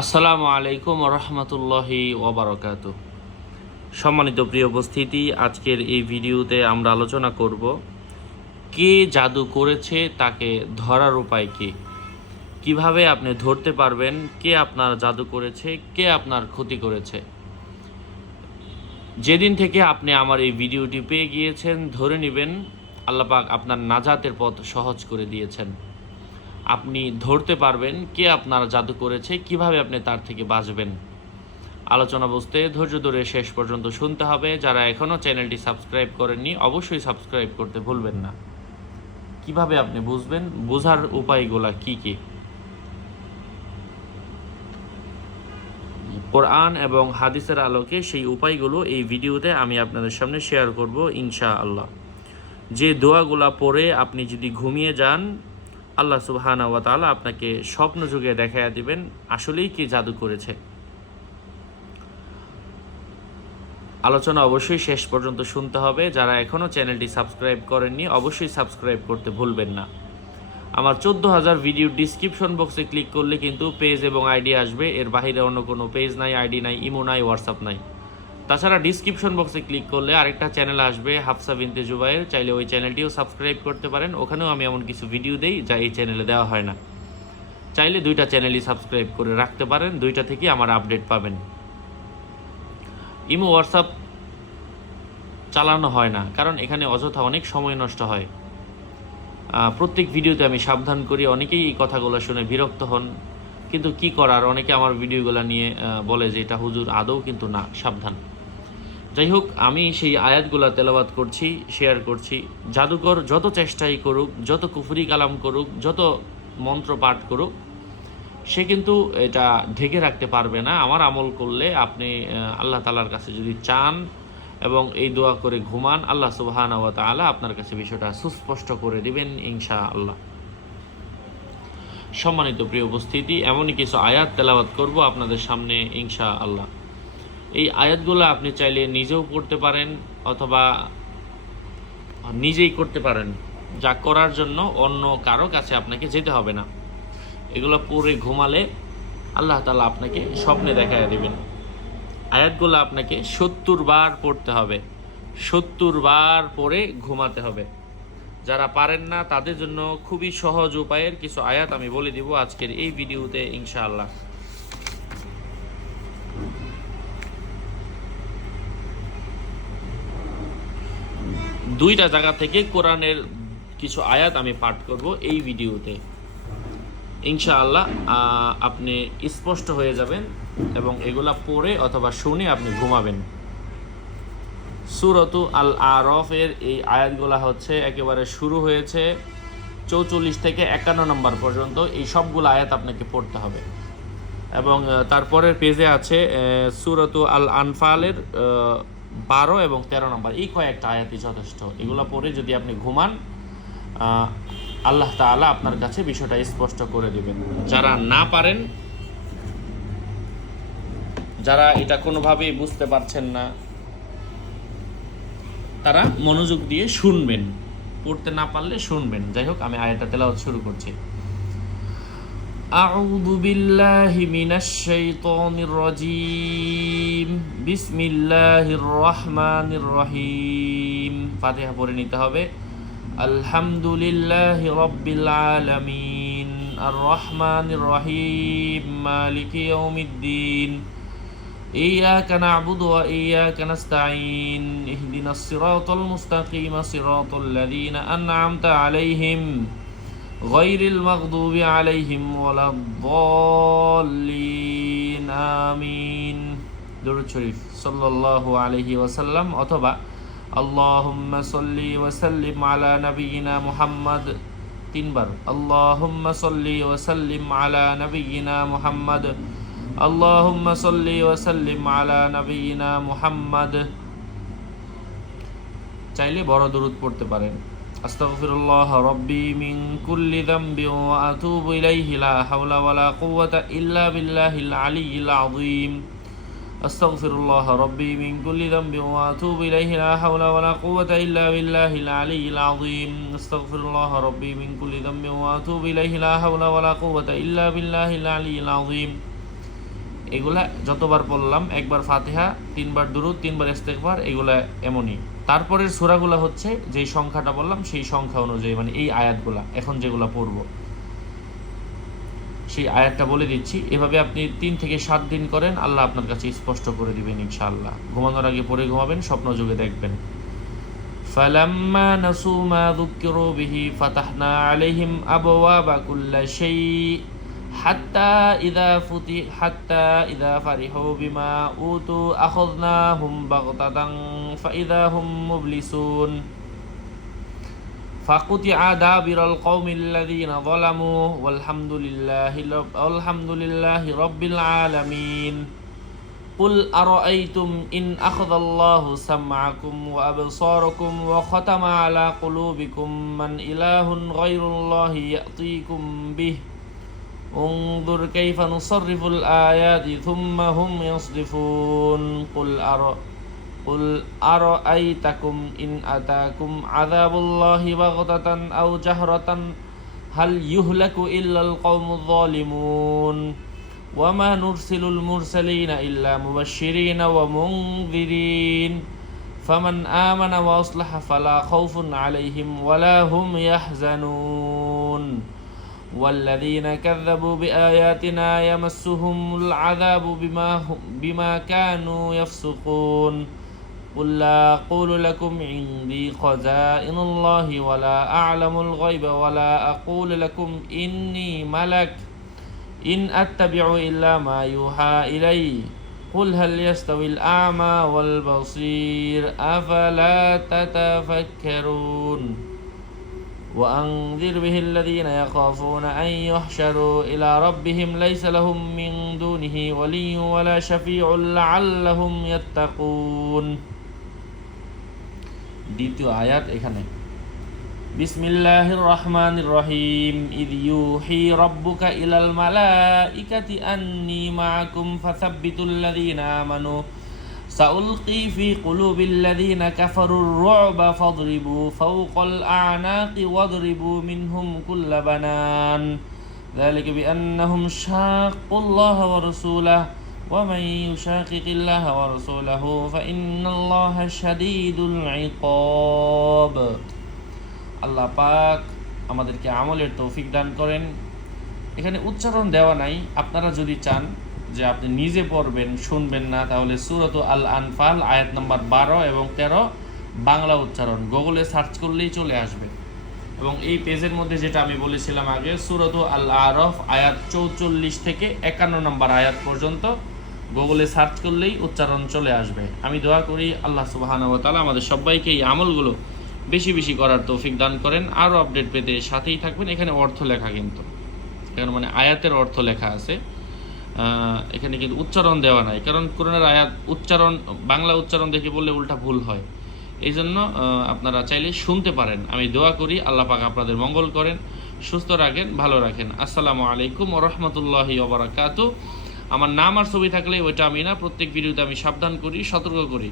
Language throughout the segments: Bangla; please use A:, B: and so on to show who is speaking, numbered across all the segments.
A: আসসালামু আলাইকুম রহমতুল্লাহি ওবরাকাত সম্মানিত প্রিয় উপস্থিতি, আজকের এই ভিডিওতে আমরা আলোচনা করব, কে জাদু করেছে, তাকে ধরার উপায় কী? কীভাবে আপনি ধরতে পারবেন কে আপনার জাদু করেছে, কে আপনার ক্ষতি করেছে? যেদিন থেকে আপনি আমার এই ভিডিওটি পেয়ে গিয়েছেন, ধরে নেবেন আল্লাপাক আপনার নাজাতের পথ সহজ করে দিয়েছেন। আপনি ধরতে পারবেন কে আপনার জাদু করেছে, কীভাবে আপনি তার থেকে বাঁচবেন। আলোচনা বুঝতে, ধৈর্য ধরে শেষ পর্যন্ত শুনতে হবে। যারা এখনও চ্যানেলটি সাবস্ক্রাইব করেননি, অবশ্যই সাবস্ক্রাইব করতে ভুলবেন না। কীভাবে আপনি বুঝবেন? বোঝার উপায়গুলা কি কি? কোরআন এবং হাদিসের আলোকে সেই উপায়গুলো এই ভিডিওতে আমি আপনাদের সামনে শেয়ার করব ইনশা আল্লাহ যে দোয়াগুলা পরে আপনি যদি ঘুমিয়ে যান আল্লাহ সুবহানা ওয়া তাআলা আপনাকে স্বপ্ন যুগে দেখাইয়া দিবেন, আসলেই কি জাদু করেছে? আলোচনা অবশ্যই শেষ পর্যন্ত শুনতে হবে। যারা এখনও চ্যানেলটি সাবস্ক্রাইব করেননি, অবশ্যই সাবস্ক্রাইব করতে ভুলবেন না। আমার চোদ্দ হাজার ভিডিও ডিসক্রিপশন বক্সে ক্লিক করলে কিন্তু পেজ এবং আইডি আসবে। এর বাইরে অন্য কোনো পেজ নাই, আইডি নাই, ইমো নাই, হোয়াটসঅ্যাপ নাই। তাছাড়া ডিসক্রিপশন বক্সে ক্লিক করলে আরেকটা চ্যানেল আসবে, হাফসা বিনতে জুবাইর। চাইলে ওই চ্যানেলটিও সাবস্ক্রাইব করতে পারেন। ওখানেও আমি এমন কিছু ভিডিও দেই যা এই চ্যানেলে দেওয়া হয় না। চাইলে দুইটা চ্যানেলই সাবস্ক্রাইব করে রাখতে পারেন। দুইটা থেকে আমার আপডেট পাবেন। ইমো হোয়াটসঅ্যাপ চালানো হয় না, কারণ এখানে অযথা অনেক সময় নষ্ট হয়। প্রত্যেক ভিডিওতে আমি সাবধান করি। অনেকেই এই কথাগুলো শুনে বিরক্ত হন। কিন্তু কি করার? অনেকে আমার ভিডিওগুলো নিয়ে বলে যে এটা হুজুর আদৌ কিন্তু না, সাবধান। যাই হোক আমি সেই আয়াতগুলা তেলাবাদ করছি শেয়ার করছি। জাদুকর যত চেষ্টাই করুক, যত কুফরি কালাম করুক, যত মন্ত্র পাঠ করুক, সে কিন্তু এটা ঢেকে রাখতে পারবে না। আমার আমল করলে আপনি আল্লাহ তালার কাছে যদি চান এবং এই দোয়া করে ঘুমান, আল্লাহ সুবহান তাআলা আপনার কাছে বিষয়টা সুস্পষ্ট করে দিবেন ইনশা আল্লাহ সম্মানিত প্রিয় উপস্থিতি, এমনই কিছু আয়াত তেলাওয়াত করব আপনাদের সামনে ইনশা আল্লাহ এই আয়াতগুলো আপনি চাইলে নিজেও পড়তে পারেন অথবা নিজেই করতে পারেন। যা করার জন্য অন্য কারও কাছে আপনাকে যেতে হবে না। এগুলো পড়ে ঘুমালে আল্লাহ তালা আপনাকে স্বপ্নে দেখায় দেবেন। আয়াতগুলো আপনাকে সত্তর বার পড়তে হবে। সত্তর বার পড়ে ঘুমাতে হবে। যারা পারেন না, তাদের জন্য খুবই সহজ উপায়ের কিছু আয়াত আমি বলে দিব আজকের এই ভিডিওতে ইনশাআল্লাহ। দুইটা জায়গা থেকে কোরআনের কিছু আয়াত আমি পাঠ করব এই ভিডিওতে। ইনশাআল্লাহ আপনি স্পষ্ট হয়ে যাবেন এবং এগুলা পড়ে অথবা শুনে আপনি ঘুমাবেন। সুরতু আল আরফের এই আয়াতগুলা হচ্ছে একেবারে শুরু হয়েছে চৌচল্লিশ থেকে একান্ন নম্বর পর্যন্ত। এই সবগুলো আয়াত আপনাকে পড়তে হবে। এবং তারপরের পেজে আছে সুরতু আল আনফালের বারো এবং তেরো নম্বর। এই কয়েকটা আয়াতই যথেষ্ট। এগুলো পড়ে যদি আপনি ঘুমান আল্লাহ তাআলা আপনার কাছে বিষয়টা স্পষ্ট করে দেবেন। যারা না পারেন, যারা এটা কোনোভাবেই বুঝতে পারছেন না, তারা মনোযোগ দিয়ে শুনবেন। পড়তে না পারলে শুনবেন। যাই হোক, আমি আয়াতটা তেলাওয়াত শুরু করছি। أعوذ بالله من الشيطان الرجيم بسم الله الرحمن الرحيم ফাতিহা পড়ে নিতে হবে الحمد لله رب العالمين الرحمن الرحيم مالك يوم الدين إياك نعبد وإياك نستعين اهدنا الصراط المستقيم صراط الذين أنعمت عليهم গইরিল মাগদুবি আলাইহিম ওয়ালাদ্দাল্লিন আমিন। দরুদ শরীফ আলাইহি ওয়াসাল্লাম, অথবা আল্লাহুম্মা সাল্লি ওয়া সাল্লিম আলা নাবিয়িনা তিনবার। আল্লাহুম্মা সাল্লি ওয়া সাল্লিম আলা নাবিয়িনা মুহাম্মদ, আল্লাহুম্মা সাল্লি ওয়া চাইলে বড় দরুদ পড়তে পারেন। আস্তাগফিরুল্লাহ রব্বি মিন কুল্লি যামবি ওয়া আতুবু ইলাইহি লা হাওলা ওয়ালা কুওয়াতা ইল্লা বিল্লাহিল আলিয়্যিল আযীম। আস্তাগফিরুল্লাহ রব্বি মিন কুল্লি যামবি ওয়া আতুবু ইলাইহি লা হাওলা ওয়ালা কুওয়াতা ইল্লা বিল্লাহিল আলিয়্যিল আযীম। আস্তাগফিরুল্লাহ রব্বি মিন কুল্লি যামবি ওয়া আতুবু ইলাইহি লা হাওলা ওয়ালা কুওয়াতা ইল্লা বিল্লাহিল আলিয়্যিল আযীম। এগুলা যতবার পড়লাম, একবার ফাতিহা, তিনবার দুরুদ, তিনবার ইস্তেকবার এগুলা এমনই। তারপরের সূরাগুলো হচ্ছে যেই সংখ্যাটা বললাম সেই সংখ্যা অনুযায়ী মানে এই আয়াতগুলা এখন যেগুলা পড়বো সেই আয়াতটা বলে দিচ্ছি এভাবে আপনি তিন থেকে সাত দিন করেন আল্লাহ আপনার কাছে স্পষ্ট করে দিবেন ইনশাআল্লাহ ঘুমানোর আগে পরে ঘুমাবেন স্বপ্ন যুগে দেখবেন فلما نسوا ما ذكروا به فتحنا عليهم أبواب كل شيء حتى إذا فتح حتى إذا فرحوا بما أوتوا أخذناهم بغتة فإذا هم مبلسون فقطع دابر القوم الذين ظلموا والحمد لله والحمد لله رب العالمين قل أرأيتم إن أخذ الله سمعكم وأبصاركم وختم على قلوبكم من إله غير الله يأتيكم به انظر كيف نصرف الآيات ثم هم يصدفون قل أرأ قل أرأيتكم إن أتاكم عذاب الله بغتة أو جهرة هل يهلك إلا القوم الظالمون وما نرسل المرسلين إلا مبشرين ومنذرين فمن آمن وأصلح فلا خوف عليهم ولا هم يحزنون والذين كذبوا بآياتنا يمسهم العذاب بما هم بما كانوا يفسقون قل لا أقول لكم عندي خزائن الله ولا أعلم الغيب ولا أقول لكم إني ملك إن أتبع إلا ما يوحى إلي قل هل يستوي الأعمى والبصير أفلا تتفكرون وأنذر به الذين يخافون أن يحشروا إلى ربهم ليس لهم من دونه ولي ولا شفيع لعلهم يتقون দ্বিতীয় আয়াত এখানে বিসমিল্লাহির রহমানির রহিম ইদ ইউহি রাব্বুকা ইলাল মালাইকাতি আন্নি মাআকুম ফাসাব্বিতুল লাযীনা আমানু سألقي في قلوب الذين كفروا الرعب فاضربوا فوق الأعناق واضربوا منهم كل بنان ذلك بأنهم شاقوا الله ورسوله ومن يشاقق الله ورسوله فإن الله شديد العقاب আল্লাহ পাক আমাদেরকে আমলের তৌফিক দান করেন এখানে উচ্চারণ দেওয়া নাই আপনারা যদি চান যে আপনি নিজে পড়বেন, শুনবেন না, তাহলে সুরত আল আনফাল আয়াত নম্বর বারো এবং তেরো বাংলা উচ্চারণ। গুগলে সার্চ করলেই চলে আসবে। এবং এই পেজের মধ্যে যেটা আমি বলেছিলাম আগে, সুরত আল আরফ আয়াত চৌচল্লিশ থেকে একান্ন নম্বর আয়াত পর্যন্ত গুগলে সার্চ করলেই উচ্চারণ চলে আসবে। আমি দোয়া করি আল্লাহ সুবাহান তালা আমাদের সবাইকে এই আমলগুলো বেশি বেশি করার তৌফিক দান করেন। আরও আপডেট পেতে সাথেই থাকবেন। এখানে অর্থ লেখা কিন্তু। এখানে মানে আয়াতের অর্থ লেখা আছে। এখানে কিন্তু উচ্চারণ দেওয়া নাই। কারণ কোরআনের আয়াত উচ্চারণ, বাংলা উচ্চারণ দেখে বললে উল্টা ভুল হয়। এই জন্য আপনারা চাইলে শুনতে পারেন। আমি দোয়া করি, আল্লাহ পাক আপনাদের মঙ্গল করেন, সুস্থ রাখেন, ভালো রাখেন। আসসালামু আলাইকুম রহমতুল্লাহি ওবরাকাতু। আমার নাম আর ছবি থাকলে ওইটা আমি না, প্রত্যেক ভিডিওতে আমি সাবধান করি, সতর্ক করি।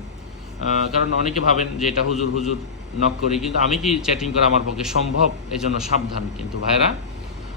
A: কারণ অনেকে ভাবেন যে এটা হুজুর হুজুর নক করি, কিন্তু আমি কি চ্যাটিং করা আমার পক্ষে সম্ভব? এই জন্য সাবধান। কিন্তু ভাইরা